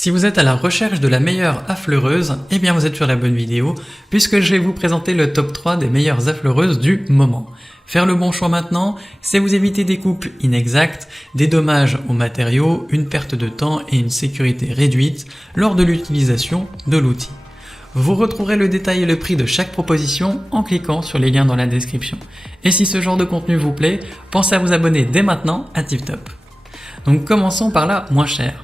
Si vous êtes à la recherche de la meilleure affleureuse, eh bien vous êtes sur la bonne vidéo, puisque je vais vous présenter le top 3 des meilleures affleureuses du moment. Faire le bon choix maintenant, c'est vous éviter des coupes inexactes, des dommages aux matériaux, une perte de temps et une sécurité réduite lors de l'utilisation de l'outil. Vous retrouverez le détail et le prix de chaque proposition en cliquant sur les liens dans la description. Et si ce genre de contenu vous plaît, pensez à vous abonner dès maintenant à TipTop. Donc commençons par la moins chère.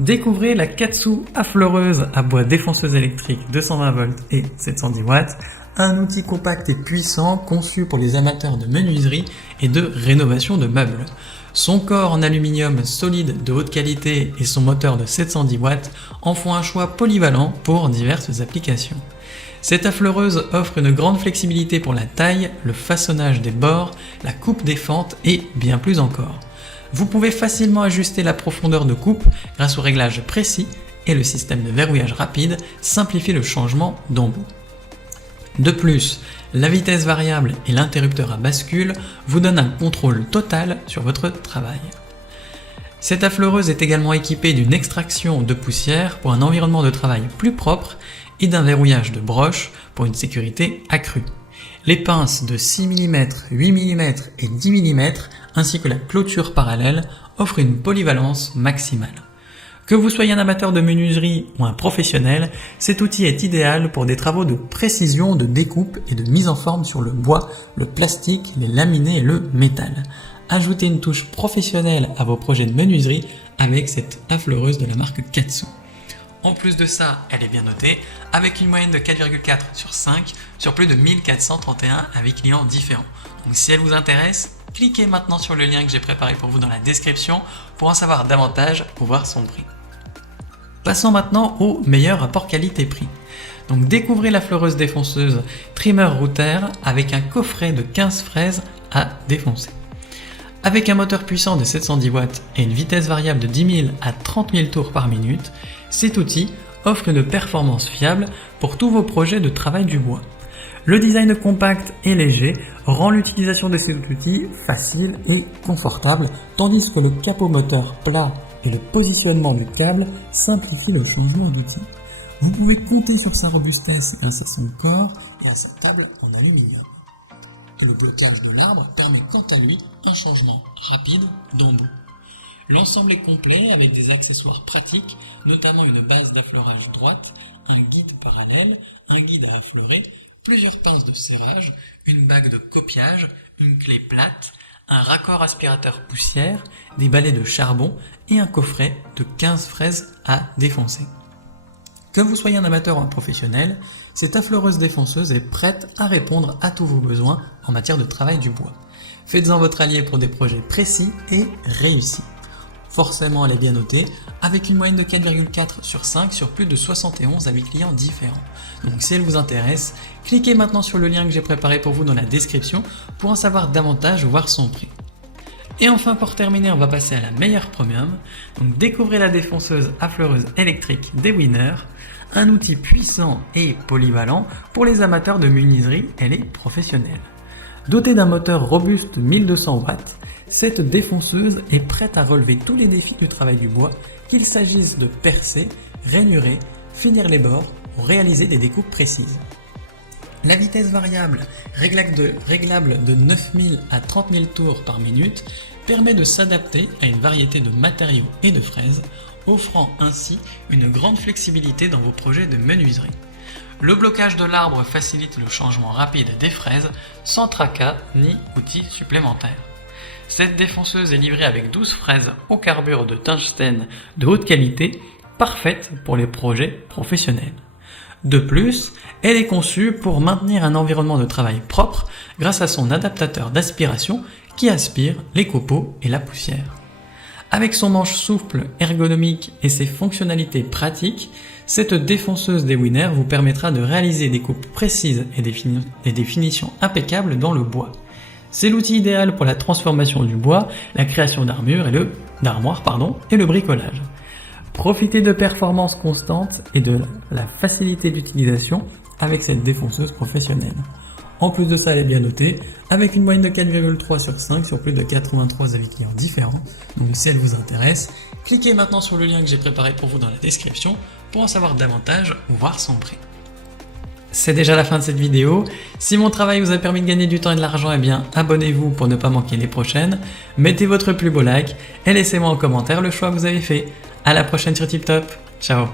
Découvrez la Katsu affleureuse à bois défonceuse électrique 220 volts et 710 watts, un outil compact et puissant conçu pour les amateurs de menuiserie et de rénovation de meubles. Son corps en aluminium solide de haute qualité et son moteur de 710 watts en font un choix polyvalent pour diverses applications. Cette affleureuse offre une grande flexibilité pour la taille, le façonnage des bords, la coupe des fentes et bien plus encore. Vous pouvez facilement ajuster la profondeur de coupe grâce au réglage précis et le système de verrouillage rapide simplifie le changement d'embout. De plus, la vitesse variable et l'interrupteur à bascule vous donnent un contrôle total sur votre travail. Cette affleureuse est également équipée d'une extraction de poussière pour un environnement de travail plus propre et d'un verrouillage de broche pour une sécurité accrue. Les pinces de 6 mm, 8 mm et 10 mm ainsi que la clôture parallèle offrent une polyvalence maximale. Que vous soyez un amateur de menuiserie ou un professionnel, cet outil est idéal pour des travaux de précision, de découpe et de mise en forme sur le bois, le plastique, les laminés et le métal. Ajoutez une touche professionnelle à vos projets de menuiserie avec cette affleureuse de la marque Katsu. En plus de ça, elle est bien notée, avec une moyenne de 4,4 sur 5 sur plus de 1431 avis clients différents. Donc si elle vous intéresse, cliquez maintenant sur le lien que j'ai préparé pour vous dans la description pour en savoir davantage ou voir son prix. Passons maintenant au meilleur rapport qualité-prix. Donc découvrez la fleureuse défonceuse Trimmer Router avec un coffret de 15 fraises à défoncer. Avec un moteur puissant de 710 watts et une vitesse variable de 10 000 à 30 000 tours par minute, cet outil offre une performance fiable pour tous vos projets de travail du bois. Le design compact et léger rend l'utilisation de cet outil facile et confortable, tandis que le capot moteur plat et le positionnement du câble simplifient le changement d'outil. Vous pouvez compter sur sa robustesse grâce à son corps et à sa table en aluminium. Et le blocage de l'arbre permet quant à lui un changement rapide d'embout. L'ensemble est complet avec des accessoires pratiques, notamment une base d'affleurage droite, un guide parallèle, un guide à affleurer, plusieurs pinces de serrage, une bague de copiage, une clé plate, un raccord aspirateur poussière, des balais de charbon et un coffret de 15 fraises à défoncer. Que vous soyez un amateur ou un professionnel, cette affleureuse défonceuse est prête à répondre à tous vos besoins en matière de travail du bois. Faites-en votre allié pour des projets précis et réussis. Forcément, elle est bien notée, avec une moyenne de 4,4 sur 5 sur plus de 71 avis clients différents. Donc si elle vous intéresse, cliquez maintenant sur le lien que j'ai préparé pour vous dans la description pour en savoir davantage ou voir son prix. Et enfin pour terminer, on va passer à la meilleure premium. Donc découvrez la défonceuse affleureuse électrique Dewinner, un outil puissant et polyvalent pour les amateurs de menuiserie et les professionnels. Dotée d'un moteur robuste 1200 watts, cette défonceuse est prête à relever tous les défis du travail du bois, qu'il s'agisse de percer, rainurer, finir les bords ou réaliser des découpes précises. La vitesse variable, réglable de 9000 à 30 000 tours par minute, permet de s'adapter à une variété de matériaux et de fraises, offrant ainsi une grande flexibilité dans vos projets de menuiserie. Le blocage de l'arbre facilite le changement rapide des fraises sans tracas ni outils supplémentaires. Cette défonceuse est livrée avec 12 fraises au carbure de tungstène de haute qualité, parfaite pour les projets professionnels. De plus, elle est conçue pour maintenir un environnement de travail propre grâce à son adaptateur d'aspiration qui aspire les copeaux et la poussière. Avec son manche souple, ergonomique et ses fonctionnalités pratiques, cette défonceuse Dewinner vous permettra de réaliser des coupes précises et des finitions impeccables dans le bois. C'est l'outil idéal pour la transformation du bois, la création d'armoires et le bricolage. Profitez de performances constantes et de la facilité d'utilisation avec cette défonceuse professionnelle. En plus de ça, elle est bien notée, avec une moyenne de 4,3 sur 5 sur plus de 83 avis clients différents. Donc si elle vous intéresse, cliquez maintenant sur le lien que j'ai préparé pour vous dans la description pour en savoir davantage ou voir son prix. C'est déjà la fin de cette vidéo. Si mon travail vous a permis de gagner du temps et de l'argent, eh bien abonnez-vous pour ne pas manquer les prochaines. Mettez votre plus beau like et laissez-moi en commentaire le choix que vous avez fait. À la prochaine sur TipTop. Ciao.